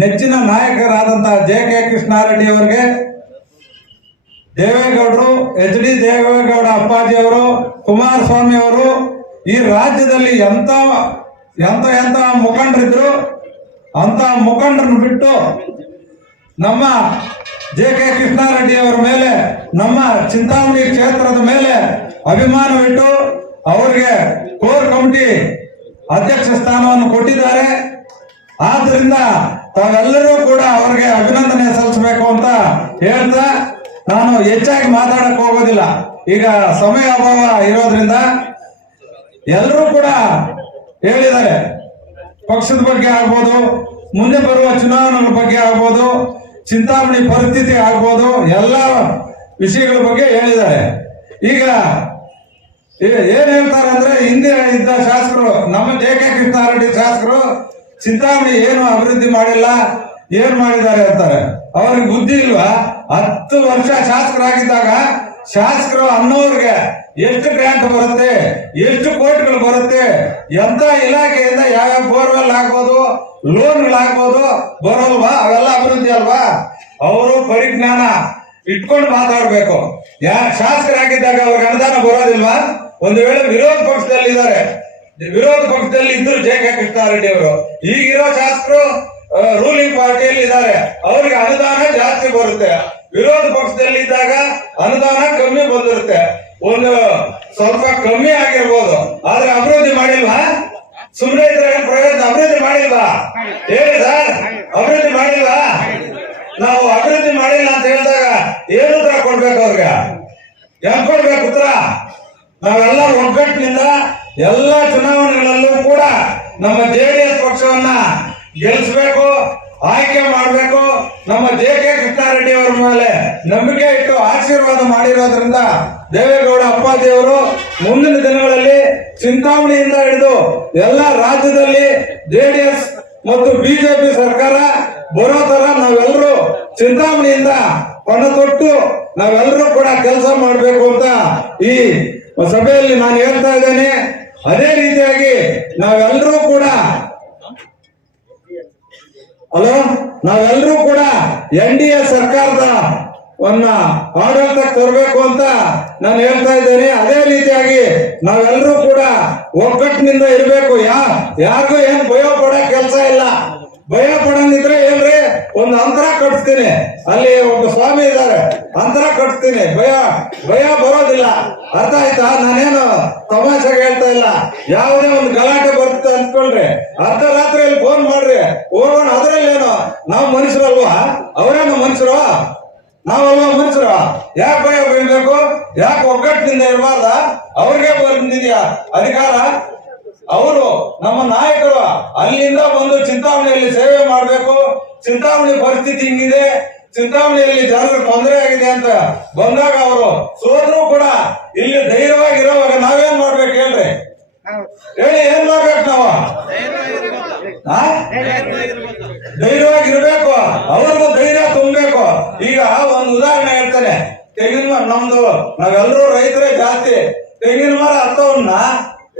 ನೆಚ್ಚಿನ ನಾಯಕರಾದಂತಹ ಜೆ.ಕೆ. ಕೃಷ್ಣಾರೆಡ್ಡಿ ಅವರಿಗೆ, ದೇವೇಗೌಡರು, ಎಚ್.ಡಿ. ದೇವೇಗೌಡ ಅಪ್ಪಾಜಿ ಅವರು, ಕುಮಾರಸ್ವಾಮಿ ಅವರು, ಈ ರಾಜ್ಯದಲ್ಲಿ ಎಂತ ಮುಖಂಡರಿದ್ರು ಅಂತ ಮುಖಂಡರನ್ನು ಬಿಟ್ಟು ನಮ್ಮ ಜೆ.ಕೆ. ಕೃಷ್ಣಾರೆಡ್ಡಿ ಅವರ ಮೇಲೆ, ನಮ್ಮ ಚಿಂತಾಮಣಿ ಕ್ಷೇತ್ರದ ಮೇಲೆ ಅಭಿಮಾನವಿಟ್ಟು ಅವರಿಗೆ ಕೋರ್ ಕಮಿಟಿ ಅಧ್ಯಕ್ಷ ಸ್ಥಾನವನ್ನು ಕೊಟ್ಟಿದ್ದಾರೆ. ಆದ್ರಿಂದ ತಾವೆಲ್ಲರೂ ಕೂಡ ಅವರಿಗೆ ಅಭಿನಂದನೆ ಸಲ್ಲಿಸಬೇಕು ಅಂತ ಹೇಳ್ತಾ ನಾನು ಹೆಚ್ಚಾಗಿ ಮಾತಾಡಕ್ ಹೋಗೋದಿಲ್ಲ. ಈಗ ಸಮಯ ಅಭಾವ ಇರೋದ್ರಿಂದ ಎಲ್ಲರೂ ಕೂಡ ಹೇಳಿದ್ದಾರೆ. ಪಕ್ಷದ ಬಗ್ಗೆ ಆಗ್ಬೋದು, ಮುಂದೆ ಬರುವ ಚುನಾವಣೆಗಳ ಬಗ್ಗೆ ಆಗ್ಬೋದು, ಚಿಂತಾಮಣಿ ಪರಿಸ್ಥಿತಿ ಆಗ್ಬೋದು, ಎಲ್ಲ ವಿಷಯಗಳ ಬಗ್ಗೆ ಹೇಳಿದ್ದಾರೆ. ಈಗ ಏನ್ ಹೇಳ್ತಾರೆ ಅಂದ್ರೆ, ಹಿಂದೆ ಇದ್ದ ಶಾಸಕರು, ನಮ್ಮ ಜೆ.ಕೆ. ಕೃಷ್ಣಾರೆಡ್ಡಿ ಶಾಸಕರು ಚಿಂತಾಮಣಿ ಏನು ಅಭಿವೃದ್ಧಿ ಮಾಡಿಲ್ಲ, ಏನ್ ಮಾಡಿದ್ದಾರೆ ಅಂತಾರೆ. ಅವ್ರಿಗೆ ಬುದ್ಧಿ ಇಲ್ವಾ? 10 ವರ್ಷ ಶಾಸಕರಾಗಿದ್ದಾಗ ಶಾಸಕರು ಅನ್ನೋರ್ಗೆ ಎಷ್ಟು ಗ್ರಾಂಟ್ ಬರುತ್ತೆ, ಎಷ್ಟು ಕೋಟಿಗಳು ಬರುತ್ತೆ, ಎಂತ ಇಲಾಖೆಯಿಂದ ಯಾವ್ಯಾವ ಬೋರ್ವೆಲ್ ಆಗ್ಬೋದು, ಲೋನ್ಗಳಾಗ್ಬೋದು, ಬರೋಲ್ವಾ? ಅವೆಲ್ಲ ಅಭಿವೃದ್ಧಿ ಅಲ್ವಾ? ಅವರು ಪರಿಜ್ಞಾನ ಇಟ್ಕೊಂಡು ಮಾತಾಡ್ಬೇಕು. ಶಾಸಕರಾಗಿದ್ದಾಗ ಅವ್ರಿಗೆ ಅನುದಾನ ಬರೋದಿಲ್ವಾ? ಒಂದು ವೇಳೆ ವಿರೋಧ ಪಕ್ಷದಲ್ಲಿ ಇದ್ದಾರೆ, ವಿರೋಧ ಪಕ್ಷದಲ್ಲಿ ಇದ್ರು ಜೆ.ಕೆ. ಕೃಷ್ಣಾರೆಡ್ಡಿ ಅವರು, ಈಗಿರೋ ಶಾಸಕರು ರೂಲಿಂಗ್ ಪಾರ್ಟಿಯಲ್ಲಿ ಇದ್ದಾರೆ, ಅವ್ರಿಗೆ ಅನುದಾನ ಜಾಸ್ತಿ ಬರುತ್ತೆ. ವಿರೋಧ ಪಕ್ಷದಲ್ಲಿ ಇದ್ದಾಗ ಅನುದಾನ ಕಮ್ಮಿ ಬಂದಿರುತ್ತೆ, ಒಂದು ಸ್ವಲ್ಪ ಕಮ್ಮಿ ಆಗಿರ್ಬೋದು, ಆದ್ರೆ ಅಭಿವೃದ್ಧಿ ಮಾಡಿಲ್ವಾ? ಸುಮ್ಮನೆ ಇದ್ರೆ ಪ್ರಯೋಜನ? ಅಭಿವೃದ್ಧಿ ಮಾಡಿಲ್ವಾ? ಹೇಳಿ ಸರ್, ಅಭಿವೃದ್ಧಿ ಮಾಡಿಲ್ವಾ? ನಾವು ಅಭಿವೃದ್ಧಿ ಮಾಡಿಲ್ಲ ಅಂತ ಹೇಳಿದಾಗ ಏನು ಉತ್ತರ ಕೊಡ್ಬೇಕು? ಅವ್ರಿಗೆ ಹೆಂಗ್ ಕೊಡ್ಬೇಕು ಉತ್ತರ? ನಾವೆಲ್ಲ ಒಗ್ಗಟ್ಟಿನಿಂದ ಎಲ್ಲ ಚುನಾವಣೆಗಳಲ್ಲೂ ಕೂಡ ನಮ್ಮ ಜೆಡಿಎಸ್ ಪಕ್ಷವನ್ನ ಗೆಲ್ಲಿಸಬೇಕು, ಆಯ್ಕೆ ಮಾಡಬೇಕು. ನಮ್ಮ ಜೆ.ಕೆ. ಕೃಷ್ಣಾರೆಡ್ಡಿ ಅವರ ಮೇಲೆ ನಂಬಿಕೆ ಇಟ್ಟು ಆಶೀರ್ವಾದ ಮಾಡಿರೋದ್ರಿಂದ ದೇವೇಗೌಡ ಅಪ್ಪಾಜಿ ಅವರು ಮುಂದಿನ ದಿನಗಳಲ್ಲಿ ಚಿಂತಾಮಣಿಯಿಂದ ಹಿಡಿದು ಎಲ್ಲ ರಾಜ್ಯದಲ್ಲಿ ಜೆಡಿಎಸ್ ಮತ್ತು ಬಿಜೆಪಿ ಸರ್ಕಾರ ಬರೋ ತರ ನಾವೆಲ್ಲರೂ ಚಿಂತಾಮಣಿಯಿಂದ ಪಣ ತೊಟ್ಟು ನಾವೆಲ್ಲರೂ ಕೂಡ ಕೆಲಸ ಮಾಡಬೇಕು ಅಂತ ಈ ಸಭೆಯಲ್ಲಿ ನಾನು ಹೇಳ್ತಾ ಇದ್ದೇನೆ. ಅದೇ ರೀತಿಯಾಗಿ ನಾವೆಲ್ಲರೂ ಕೂಡ NDA ಸರ್ಕಾರದ ಆಡಳಿತ ತರಬೇಕು ಅಂತ ನಾನು ಹೇಳ್ತಾ ಇದ್ದೇನೆ. ಅದೇ ರೀತಿಯಾಗಿ ನಾವೆಲ್ಲರೂ ಕೂಡ ಒಗ್ಗಟ್ಟಿನಿಂದ ಇರಬೇಕು. ಯಾರಿಗೂ ಏನ್ ಭಯ ಪಡೋ ಕೆಲಸ ಇಲ್ಲ. ಭಯ ಪಡಂಗಿದ್ರೆ ಏನ್ರಿ, ಒಂದು ಅಂತರ ಕಟ್ಸ್ತೀನಿ, ಅಲ್ಲಿ ಒಬ್ಬ ಸ್ವಾಮಿ ಇದ್ದಾರೆ, ಅಂತರ ಕಟ್ಸ್ತೀನಿ, ಭಯ ಬರೋದಿಲ್ಲ. ಅರ್ಥ ಆಯ್ತಾ? ನಾನೇನು ತಮಾಷೆಗೆ ಹೇಳ್ತಾ ಇಲ್ಲ. ಯಾವುದೇ ಒಂದು ಗಲಾಟೆ ಬರುತ್ತೆ ಅಂದ್ಕೊಳ್ರಿ, ಅರ್ಧ ರಾತ್ರಿಯಲ್ಲಿ ಫೋನ್ ಮಾಡ್ರಿ, ಹೋಗೋಣ. ಅದ್ರಲ್ಲೇನು, ನಾವು ಮನುಷ್ಯರಲ್ವಾ? ಅವರೇನು ಮನುಷ್ಯರು? ನಾವಲ್ವಾ ಮನುಷ್ಯರು? ಯಾಕೆ ಭಯ ಬೀಳ್ಬೇಕು? ಯಾಕೆ ಒಗ್ಗಟ್ಟಿನಿಂದ ಇರಬಾರ್ದ? ಅವ್ರಿಗೆ ಬಂದಿದ್ಯಾ ಅಧಿಕಾರ? ಅವರು ನಮ್ಮ ನಾಯಕರು ಅಲ್ಲಿಂದ ಬಂದು ಚಿಂತಾಮಣಿಯಲ್ಲಿ ಸೇವೆ ಮಾಡಬೇಕು. ಚಿಂತಾಮಣಿ ಪರಿಸ್ಥಿತಿ ಹಿಂಗಿದೆ, ಚಿಂತಾಮಣಿಯಲ್ಲಿ ಜನರಿಗೆ ತೊಂದರೆ ಆಗಿದೆ ಅಂತ ಬಂದಾಗ ಅವರು ಸೋದ್ರು ಕೂಡ ಇಲ್ಲಿ ಧೈರ್ಯವಾಗಿರೋವಾಗ ನಾವೇನ್ ಮಾಡ್ಬೇಕು ಹೇಳ್ರಿ? ಹೇಳಿ, ಏನ್ ಮಾಡ್ಬೇಕು ನಾವು? ಧೈರ್ಯವಾಗಿರ್ಬೇಕು, ಅವ್ರಿಗೂ ಧೈರ್ಯ ತುಂಬಬೇಕು. ಈಗ ಒಂದು ಉದಾಹರಣೆ ಹೇಳ್ತಾನೆ. ತೆಂಗಿನ ಮರ ನಮ್ದು, ನಾವೆಲ್ಲರೂ ರೈತರೇ ಜಾಸ್ತಿ. ತೆಂಗಿನ ಮರ ಹತ್ತವನ್ನ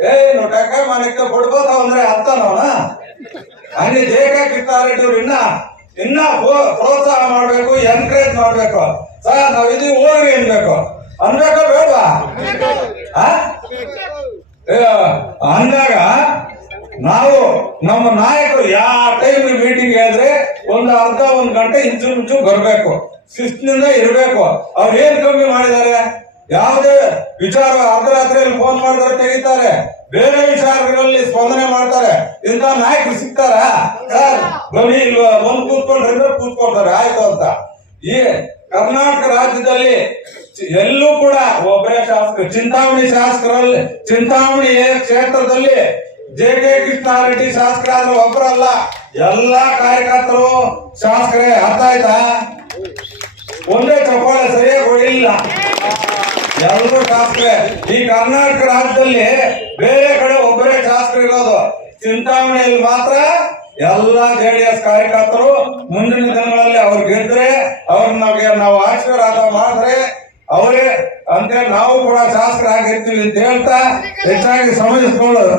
ಏನು ಟಕ ಮನೆಗೆ ಕೊಡ್ಬೋದ ಅಂದ್ರೆ ಹತ್ತನವನ ಹಂಗೆ ಜೆ.ಕೆ. ಕೃಷ್ಣಾರೆಡ್ಡಿ ಅವ್ರು ಇನ್ನ ಪ್ರೋತ್ಸಾಹ ಮಾಡ್ಬೇಕು, ಎನ್ಕರೇಜ್ ಮಾಡ್ಬೇಕು. ಸರ್ ನಾವ್ ಇದೀವಿ ಹೋಗ್ರಿ ಅನ್ಬೇಕು, ಅನ್ಬೇಕ ಬೇಡವಾ? ಅಂದಾಗ ನಾವು ನಮ್ಮ ನಾಯಕರು ಯಾವ ಟೈಮ್ ಮೀಟಿಂಗ್ ಹೇಳಿದ್ರೆ ಒಂದು ಅರ್ಧ ಒಂದು ಗಂಟೆ ಇಂಚು ಬರ್ಬೇಕು, ಶಿಸ್ತಿನಿಂದ ಇರ್ಬೇಕು. ಅವ್ರು ಏನ್ ಕಮ್ಮಿ ಮಾಡಿದ್ದಾರೆ? ಯಾವುದೇ ವಿಚಾರ ಅರ್ಧರಾತ್ರಿಯಲ್ಲಿ ಫೋನ್ ಮಾಡಿದ್ರೆ ತೆಗಿತಾರೆ, ಬೇರೆ ವಿಚಾರಗಳಲ್ಲಿ ಸ್ಪಂದನೆ ಮಾಡ್ತಾರೆ. ಇಂಥ ನಾಯಕರು ಸಿಗ್ತಾರ? ಸರ್ ಬನ್ನಿ ಇಲ್ವಾ, ಬಂದು ಕೂತ್ಕೊಂಡ್ರೆ ಕೂತ್ಕೊಳ್ತಾರೆ, ಆಯ್ತು ಅಂತ. ಈ ಕರ್ನಾಟಕ ರಾಜ್ಯದಲ್ಲಿ ಎಲ್ಲೂ ಕೂಡ ಒಬ್ಬರೇ ಶಾಸಕರು, ಚಿಂತಾಮಣಿ ಕ್ಷೇತ್ರದಲ್ಲಿ ಜೆ.ಕೆ. ಕೃಷ್ಣಾರೆಡ್ಡಿ ಶಾಸಕರಾದ್ರೆ ಒಬ್ಬರಲ್ಲ, ಎಲ್ಲಾ ಕಾರ್ಯಕರ್ತರು ಶಾಸಕರೇ. ಅರ್ಥ ಆಯ್ತಾ? ಒಂದೇ ಚಪ್ಪಾಳೆ ಸರಿಯಾಗಿ ಹೊಡಿಲಿಲ್ಲ, ಎಲ್ಲರೂ ಶಾಸಕರೇ. ಈ ಕರ್ನಾಟಕ ರಾಜ್ಯದಲ್ಲಿ ಬೇರೆ ಕಡೆ ಒಬ್ಬರೇ ಶಾಸಕರು ಇರೋದು, ಚಿಂತಾಮಣಿಯಲ್ಲಿ ಮಾತ್ರ ಎಲ್ಲ ಜೆಡಿಎಸ್ ಕಾರ್ಯಕರ್ತರು. ಮುಂದಿನ ದಿನಗಳಲ್ಲಿ ಅವ್ರು ಗೆದ್ರೆ, ಅವ್ರನ್ನ ನಾವು ಆಶೀರ್ವಾದ ಮಾಡಿದ್ರೆ ಅವರೇ ಅಂತೇಳಿ ನಾವು ಕೂಡ ಶಾಸಕರಾಗಿರ್ತೀವಿ ಅಂತ ಹೇಳ್ತಾ ಹೆಚ್ಚಾಗಿ ಸಮಜಿಸ್ಕೊಳ್ಳೋದು.